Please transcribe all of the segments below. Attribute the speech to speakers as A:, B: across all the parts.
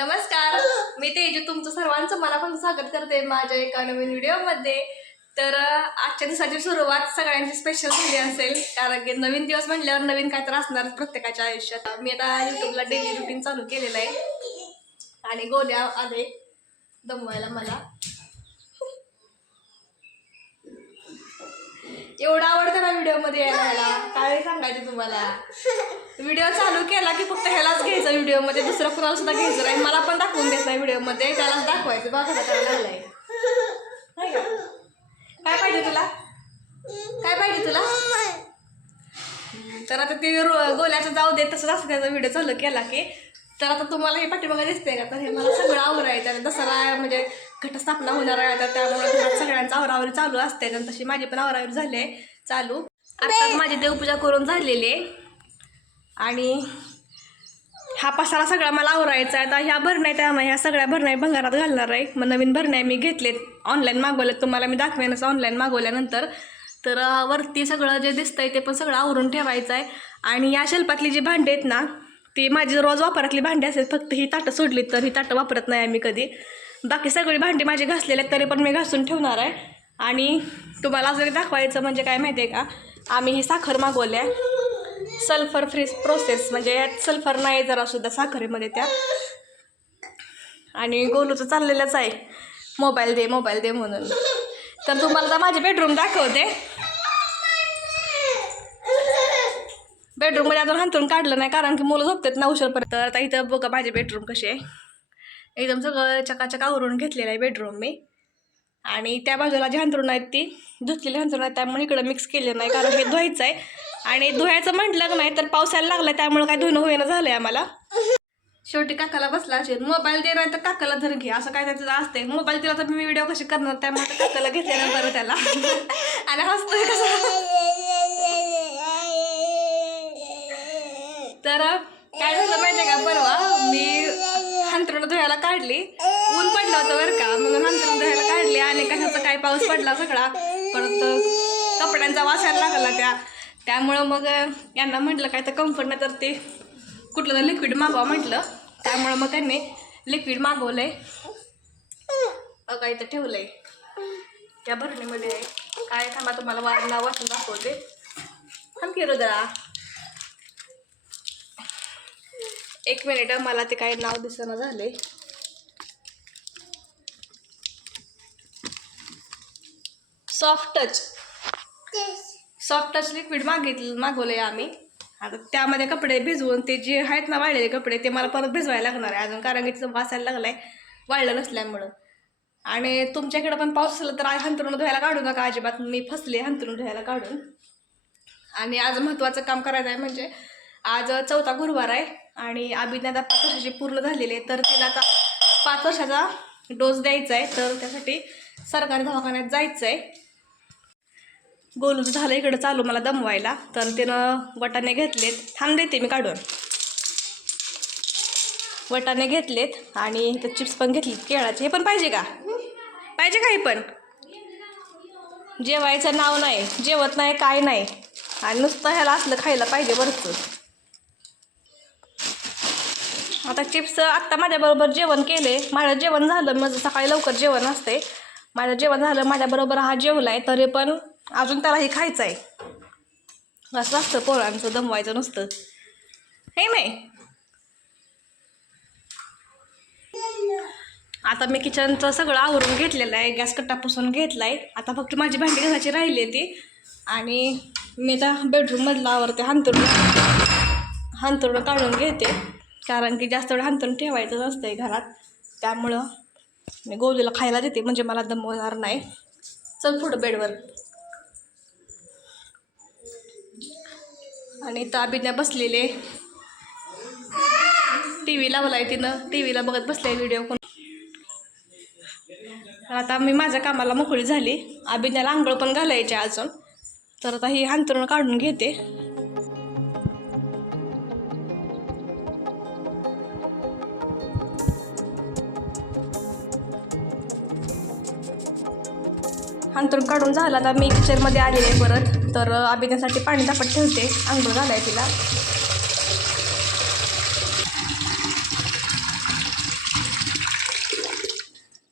A: नमस्कार. मी तेजू तुमचं सर्वांचं मनापासून स्वागत करते माझ्या एका नवीन व्हिडिओमध्ये. तर आजच्या दिवसाची सुरुवात सगळ्यांची स्पेशल झाली असेल. कारण की नवीन दिवस म्हटल्यावर नवीन काय तर असणार प्रत्येकाच्या आयुष्यात. मी आता युट्यूबला डेली रुटीन चालू केलेलं आहे. आणि गोल्या आले दमवायला मला. एवढं आवडतं ना व्हिडिओमध्ये यायला मला. काय सांगायचं तुम्हाला? व्हिडिओ चालू केला की फक्त ह्यालाच घ्यायचं व्हिडिओमध्ये दुसरं कुणाला सुद्धा घ्यायचं नाही. मला पण दाखवून देत नाही व्हिडिओमध्ये त्यालाच दाखवायचं. बघा कसं करायला लागलाय. नाही का? काय पाहिजे तुला? काय पाहिजे तुला? तर आता ते गोल्याचं जाऊ दे तसंच असं त्याचा व्हिडिओ चालू केला की तर आता तुम्हाला हे पाठीमागे दिसते का? तर हे मला सगळं आवरायचं आहे. दसरा म्हणजे घटस्थापना होणार आहे आता त्यामुळे घरात सगळ्यांचं आवरावरी चालू असते आणि तशी माझी पण आवरावरी झाली आहे चालू आत्ताच माझी देवपूजा करून झालेली आहे. आणि हा पसारा सगळा मला आवरायचा आहे. आता ह्या भरण्या त्यामुळे ह्या सगळ्या भरण्या भंगारात घालणार आहे. मग नवीन भरण्या मी घेतलेत. ऑनलाईन मागवलेत तुम्हाला मी दाखवेनच ऑनलाईन मागवल्यानंतर. तर वरती सगळं जे दिसतंय ते पण सगळं आवरून ठेवायचं आहे. आणि या शेल्पातली जी भांडी आहेत ना ती माझी रोज वापरातली भांडी असतात फक्त ही ताटं सोडली तर ही ताटं वापरत नाही आम्ही कधी. बाकी सगळी भांडी माझी घासलेली आहेत तरी पण मी घासून ठेवणार आहे. आणि तुम्हाला अजून दाखवायचं म्हणजे काय माहिती आहे का आम्ही ही साखर मागवली आहे सल्फर फ्री प्रोसेस म्हणजे यात सल्फर नाही जरा सुद्धा साखरेमध्ये त्या. आणि गोलूचं चाललेलंच आहे. मोबाईल दे मोबाईल दे म्हणून. तर तुम्हाला तर माझे बेडरूम दाखवते. बेडरूममध्ये अजून हंतरून काढलं नाही कारण की मुलं झोपतात ना उशीरपर्यंत. तर आता इथं बघा माझे बेडरूम कसे आहे. एकदम सगळं चकाचक आवरून घेतलेलं आहे बेडरूम मी. आणि त्या बाजूला जी हंतरून आहेत ती धुतलेली हंतरून आहेत त्यामुळे इकडं मिक्स केलं नाही कारण हे धुवायचं आहे. आणि धुवायचं म्हटलं नाही तर पावसाला लागला त्यामुळे काय धुणं होईना झालं आहे आम्हाला. शेवटी काकाला बसला असेल मोबाईल दे नाही तर काकाला धर घे. असं काय त्याचं असतंय. मोबाईल दिला तर मी व्हिडिओ कशी करणार? त्यामुळे काकाला घेतलेलं बरं त्याला. आणि हसतोय कसं. तर काय झालं माहिती का? परवा मी हंतरण धुवायला काढली. ऊन पडलं होतं बरं का. म्हणून हंतरण धुवायला काढली आणि कशाचा काय पाऊस पडला सगळा परत कपड्यांचा वास यायला लागला त्या. त्यामुळं मग यांना म्हटलं काय तर कम्फर्ट नाही तर ते कुठलं तर लिक्विड मागवा म्हटलं. त्यामुळं मग त्यांनी लिक्विड मागवलंय. तर ठेवलं ठेवलंय. त्या भरणीमध्ये आहे. काय थांबा तुम्हाला वारणा नाव वाचून दाखवते. थांब की एक मिनिट मला ते काही नाव दिसेना झाले. Soft touch soft touch liquid मागितलं आहे आम्ही. आता त्यामध्ये कपडे भिजवून ते जे आहेत ना वाळलेले कपडे ते मला परत भिजवायला लागणार आहे. अजून कारण की तिथं वासायला लागलाय वाळलं नसल्यामुळं. आणि तुमच्याकडे पण पाऊस असला तर आज हंतरून धुवायला काढू नका अजिबात. मी फसले हंतरून धुवायला काढून. आणि आज महत्त्वाचं काम करायचं आहे म्हणजे आज चौथा गुरुवार आहे. आणि अभिज्ञा आता पाच वर्षाची पूर्ण झालेली आहे तर तिला आता पाच वर्षाचा डोस द्यायचा आहे तर त्यासाठी सरकारी दवाखान्यात जायचं आहे गोलूचं झालं इकडं चालू मला दमवायला तर त्यानं वटाणे घेतलेत. थांब देते मी काढून. वटाणे घेतलेत आणि इथं चिप्स पण घेतलेत केळाचे. हे पण पाहिजे का? पाहिजे का हे पण? जेवायचं नाव नाही जेवत नाही काय नाही. आणि नुसतं ह्याला असलं खायला पाहिजे वरचं. आता चिप्स आत्ता माझ्याबरोबर जेवण केले माझं जेवण झालं माझं सकाळी लवकर जेवण असते माझं जेवण झालं माझ्याबरोबर हा जेवला आहे तरी पण अजून त्यालाही खायचं आहे असं असतं पोरांचं दमवायचं नुसतं. हे नाही? आता मी किचनचं सगळं आवरून घेतलेलं आहे गॅस कट्टा पुसून घेतला आहे आता फक्त माझी भांडी घासायची राहिली आहे ती. आणि मी आता बेडरूममधला आवरते हंतरून. हंतरून काढून घेते. कारण की जास्त वेळ हंतरून ठेवायचं नसतंय घरात. त्यामुळं मी गोलीला खायला देते म्हणजे मला दमवणार नाही. चल पुढं बेडवर. आणि इथं अभिज्ञा बसलेले टी व्ही लावलाय तिनं. टी व्हीला बघत बसले व्हिडिओ कोण. आता मी माझ्या कामाला मोकळी झाली. अभिज्ञाला आंघोळ पण घालायची अजून. तर आता ही हांतरून काढून घेते. अंतरून काढून झाला. आता मी किचनमध्ये आलेले आहे परत. तर अभिनयासाठी पाणी तापत ठेवते. अंघोळ घालाय तिला.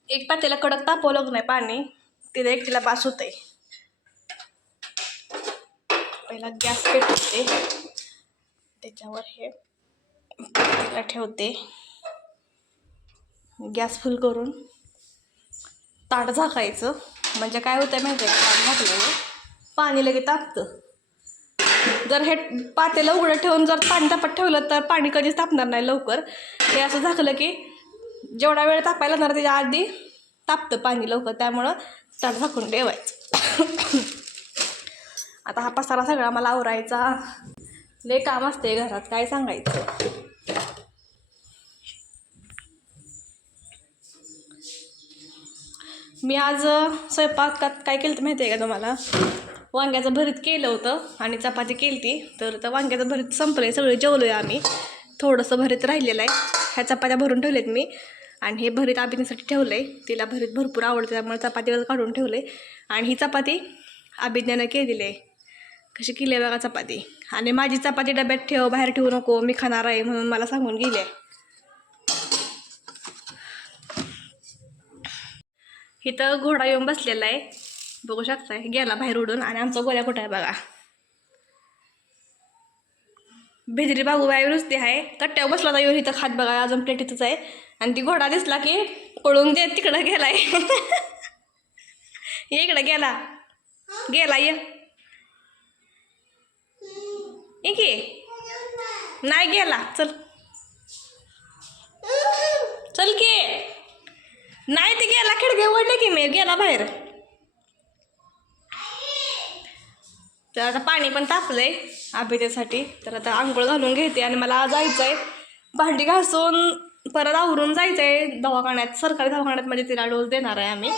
A: एक पातेला कडक तापवलं नाही पाणी. तिला एकटीला बास होतंय. पहिला गॅस पेटवते त्याच्यावर हे पातेला ठेवते. गॅस फुल करून ताट झाकायचं. म्हणजे काय होतं माहिती आहे पाणी ताट पाणी लगेच तापतं. जर हे पातेलं उघडं ठेवून जर पाणी तापत ठेवलं तर पाणी कधीच तापणार नाही लवकर. हे असं झाकलं की जेवढा वेळ तापायला लागणार त्याच्या आधी तापतं पाणी लवकर त्यामुळं ताट झाकून ठेवायचं. आता हा पसारा सगळा मला आवरायचा. लय काम असते घरात काय सांगायचं? मी आज स्वयंपाकात काय केलं होतं माहिती आहे का तुम्हाला? वांग्याचं भरीत केलं होतं आणि चपाती केली ती तर त्या वांग्याचं भरीत संपलं आहे सगळं जेवलो आहे आम्ही. थोडंसं भरीत राहिलेलं आहे. ह्या चपात्या भरून ठेवलेत मी. आणि हे भरीत आबिनीसाठी ठेवलं आहे तिला भरीत भरपूर आवडते त्यामुळे चपातीवर काढून ठेवलं आहे आणि ही चपाती आबिज्ञानं केलेली आहे. कशी केली आहे बघा चपाती. आणि माझी चपाती डब्यात ठेव बाहेर ठेवू नको मी खाणार आहे म्हणून मला सांगून गेले इथं घोडा येऊन बसलेला आहे. बघू शकताय गेला बाहेर उडून आणि आमचा गोळ्या कुठं आहे बघा. भेजरी बागूबाई नुसती आहे. कट्ट्यावर बसला होता येऊन इथं खात बघा अजून प्लेट इथंच आहे. आणि ती घोडा दिसला की पळून दे तिकडं गेलाय. ये इकडं गेला. गेला ये. ये की. नाही गेला चल. चल की. नाही ते गेला खिडके उघडले की मी गेला बाहेर. तर आता पाणी पण तापलंय अभितेसाठी. तर आता आंघोळ घालून घेते आणि मला जायचं आहे भांडी घासून परत आवरून जायचं आहे दवाखान्यात सरकारी दवाखान्यात म्हणजे तिला डोस देणार आहे आम्ही.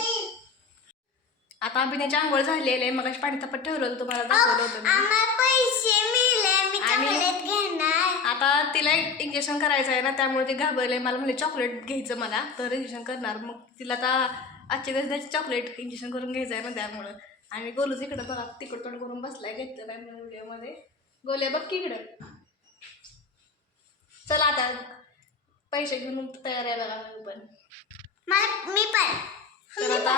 A: आता अभिनेची आंघोळ झालेली आहे. मग पाणी तापत ठेवलं तुम्हाला दाखवलं होतं मी.
B: पैसे
A: आता तिला इंजेक्शन करायचं आहे ना त्यामुळे ते घाबरले मला म्हणजे चॉकलेट घ्यायचं मला. तर इंजेक्शन करणार. मग तिला आता आजच्या दिवस त्याची चॉकलेट इंजेक्शन करून घ्यायचं आहे ना त्यामुळं. आणि गोलूच इकडं बघा तिकड तोंड करून बसलाय घेतलं नाही म्हणून व्हिडिओमध्ये. गोल्या बघ की इकडं. चला आता पैसे घेऊन तयार आहे बघा मी पण.
B: मी पण.
A: तर आता?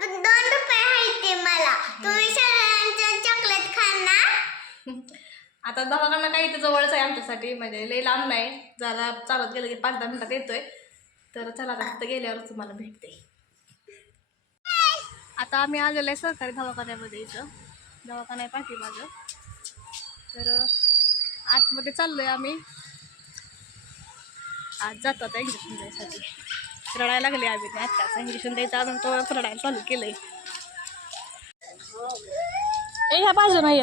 B: दोन रुपये आहेत ते मला. तुम्ही सगळ्यांचं चॉकलेट खाणार.
A: आता दवाखाना काही इथं जवळच आहे आमच्यासाठी म्हणजे लई लांब नाही. जरा चालत गेलं की पाच दहा मिनटात येतोय. तर चला आता तिथं गेल्यावरच तुम्हाला भेटते. आता आम्ही आलेलो आहे सरकारी दवाखान्यामध्ये इथं. दवाखाना आहे पाठीमागं. तर आतमध्ये चाललोय आम्ही. आज जातो आता इंजेक्शन द्यायसाठी. रडायला लागले आम्ही. ते आत्ताच इंजेक्शन द्यायचं. अजून तो रडायला चालू केलंय. आहे ह्या बाजू नाही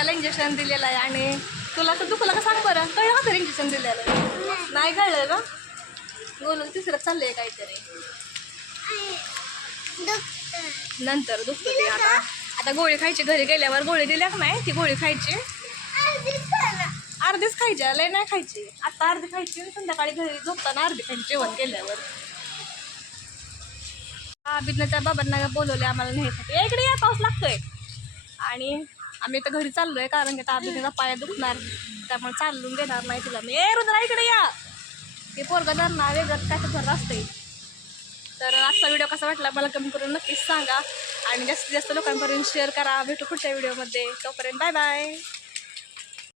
A: त्याला इंजेक्शन दिलेलं आहे आणि तुला तर दुखलं का सांग बरं? कळलं का तरी इंजेक्शन दिलेलं आहे. नाही कळलं का बोलून तिसरं चाललंय काहीतरी. नंतर दुखतं ते आता. आता गोळी खायची घरी गेल्यावर गोळी दिल्या का नाही? ती गोळी खायची. अर्धीच खायची लय नाही खायची. आता अर्धी खायची आणि संध्याकाळी घरी झोपताना अर्धी खायची जेवण केल्यावर. हा बिजनेच्या बाबांना बोलवले आम्हाला न्यायसाठी. इकडे या पाऊस लागतोय. आणि आम्ही तर घरी चाललोय कारण की आता तिचा पाया दुखणार. त्यामुळे चालून देणार नाही तिला. मी ए रुद्रा इकडे या. ते पोरगा धरणार वेगळं काय तर धरलं असतंय. तर आजचा व्हिडिओ कसा वाटला मला कमी करून नक्कीच सांगा. आणि जास्तीत जास्त लोकांपर्यंत शेअर करा. भेटू पुढच्या व्हिडिओमध्ये. तोपर्यंत बाय बाय